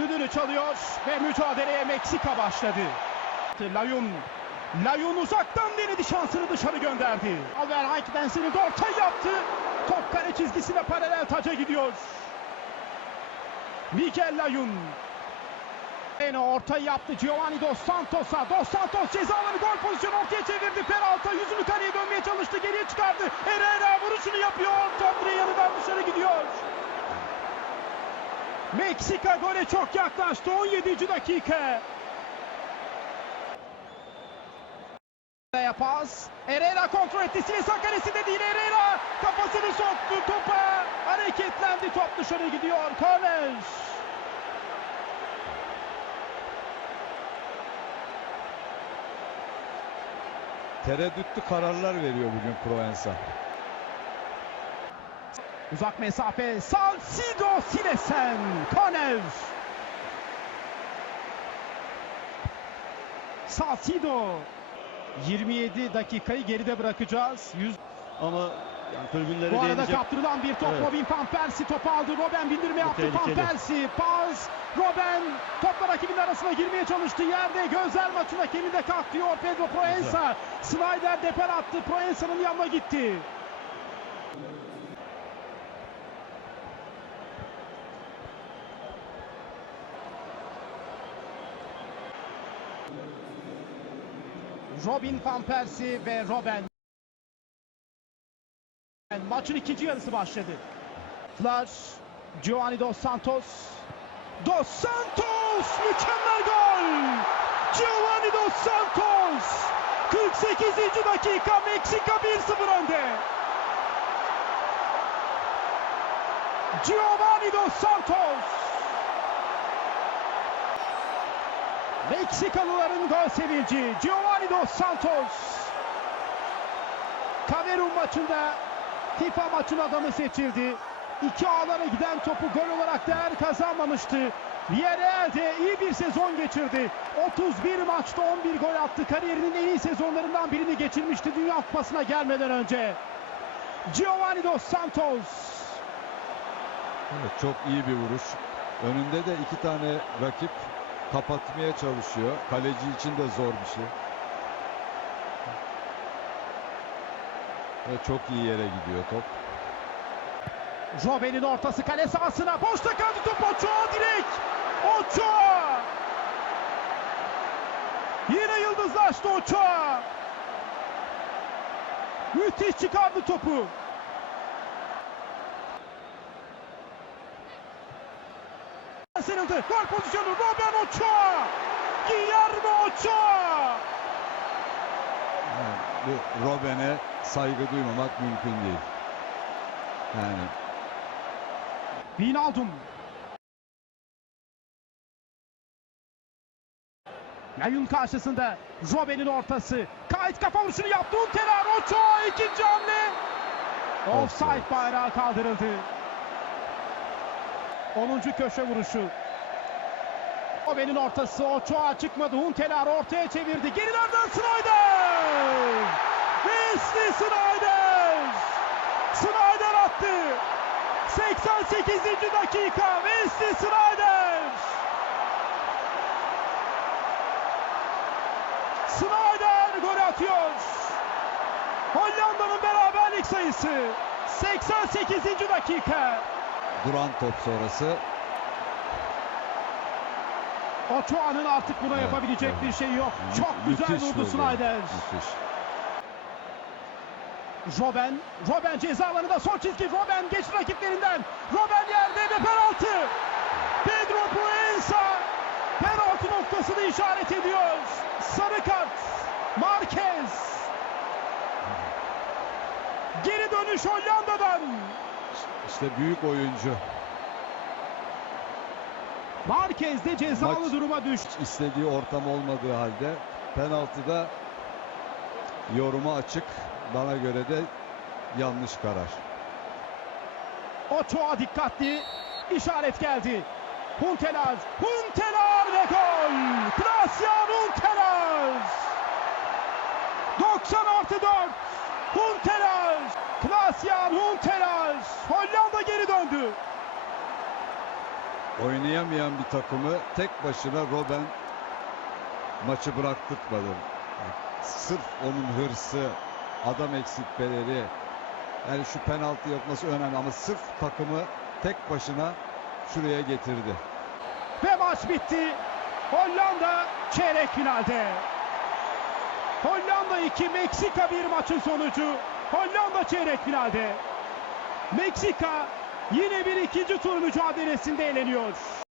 düdüğünü çalıyor ve mücadeleye Meksika başladı. Layun Layun uzaktan denedi şansını dışarı gönderdi. Albert Eichbenson'ı da orta yaptı. Top kare çizgisine paralel taca gidiyor. Miguel Layun. Yine orta yaptı Giovanni Dos Santos'a. Dos Santos ceza alanı gol pozisyonu ortaya çevirdi. Peralta yüzünü kaleye dönmeye çalıştı. Geriye çıkardı. Herrera vuruşunu yapıyor. Top direğe yanından dışarı gidiyor. Meksika gole çok yaklaştı. 17. dakika. Pas. Herrera kontrol etti. Silesa kalesinde değil Herrera. Kafasını soktu topa. Hareketlendi. Top dışarı gidiyor. Korner. Tereddütlü kararlar veriyor bugün Provenza. Uzak mesafe. Salcido Silesen. Korner. Salcido. 27 dakikayı geride bırakacağız. 100 Ama yani tribünlere Bu arada değinecek. kaptırılan bir top Evet. Robin Van Persie topu aldı. Robben bindirme yaptı. Van. Persie pas. Robben topla rakibin arasına girmeye çalıştı. Yerde gözler maçın hakeminde kalk diyor Pedro Proenza. Snyder deper attı. Proenza'nın yanına gitti. Robin Van Persie ve Robben Maçın ikinci yarısı başladı. Flash, Giovanni Dos Santos. Dos Santos! Mükemmel gol! Giovanni Dos Santos! 48. dakika Meksika 1-0 önde. Giovanni Dos Santos! Meksikalıların gol sevinci Giovanni Dos Santos. Kamerun maçında FIFA maçın adamı seçildi. İki ağlara giden topu gol olarak değer kazanmamıştı. Villarreal'de iyi bir sezon geçirdi. 31 maçta 11 gol attı. Kariyerinin en iyi sezonlarından birini geçirmişti Dünya Kupası'na gelmeden önce. Giovanni Dos Santos. Evet, çok iyi bir vuruş. Önünde de iki tane rakip kapatmaya çalışıyor. Kaleci için de zor bir şey. Ve çok iyi yere gidiyor top. Robben'in ortası kale sahasına. Boşta kaldı top Ochoa direkt. Ochoa. Yine yıldızlaştı Ochoa. Müthiş çıkardı topu. Sıyrıldı. Gol pozisyonu Robben Ochoa. Guillermo Ochoa. Yani bu Robben'e saygı duymamak mümkün değil. Yani Wijnaldum. Yayın karşısında Robben'in ortası. Kayıt kafa vuruşunu yaptı. Unterar Ochoa ikinci hamle. Offside bayrağı kaldırıldı. 10. köşe vuruşu. Robben'in ortası Ochoa çıkmadı. Huntelar ortaya çevirdi. Gerilerden Snyder. Wesley Snyder. Snyder attı. 88. dakika Wesley Snyder. Snyder gol atıyor. Hollanda'nın beraberlik sayısı 88. dakika. Duran top sonrası Ochoa'nın artık buna Evet, yapabilecek evet. bir şey yok. Çok güzel müthiş vurdu. Snyder. Müthiş. Robben, Robben ceza alanında son çizgi. Robben geç rakiplerinden. Robben yerde ve penaltı. Pedro Proenza penaltı noktasını işaret ediyor. Sarı kart. Marquez. Geri dönüş Hollanda'dan. İşte büyük oyuncu. Marquez de cezalı Maç- duruma düştü. istediği ortam olmadığı halde penaltıda yoruma açık. Bana göre de yanlış karar. Ochoa dikkatli. İşaret geldi. Huntelar. Huntelar ve gol. Gracian Huntelar. 90 artı 4. Huntelar. Gracian Huntelar. Hollanda geri döndü. oynayamayan bir takımı tek başına Robben maçı bıraktırtmadı. Yani sırf onun hırsı, adam eksiltmeleri, yani şu penaltı yapması önemli ama sırf takımı tek başına şuraya getirdi. Ve maç bitti. Hollanda çeyrek finalde. Hollanda 2 Meksika 1 maçın sonucu. Hollanda çeyrek finalde. Meksika yine bir ikinci tur mücadelesinde eleniyor.